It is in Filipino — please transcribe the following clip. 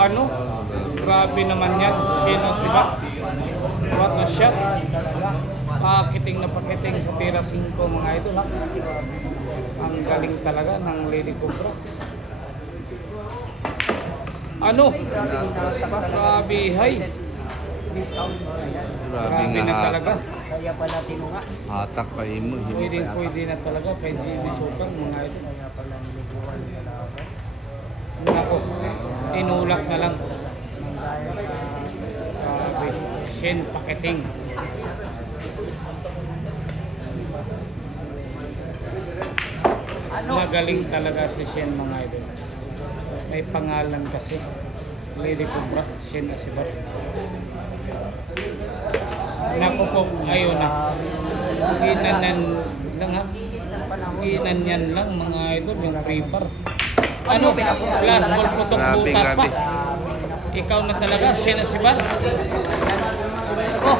Ano? Grabe naman yan. Sino siya? What a shot. Pakiting na pakiting sa tira 5 mga idol. Ha? Ang galing talaga ng Lady Cobra. Ano? Grabe hay. Grabe Grabe nga na hatak. talaga. Kaya pala tinunga. Hatak pa imo. Pwede na talaga kay GB Sukang mga idol. Kaya pala niliguan sa laban. Nako, tinulak na lang. Grabe. Shen pakiting. Magaling talaga si Shen mga idol. May pangalan kasi. Lady Cobra, Shen Asibat. Nako po, ayun na. Ginanyan lang ha. Ginanyan lang mga idol, yung prepar. Ano? Last ball putok Grabe, butas pa. grabe. Ikaw na talaga, Shen Asibat. Oh,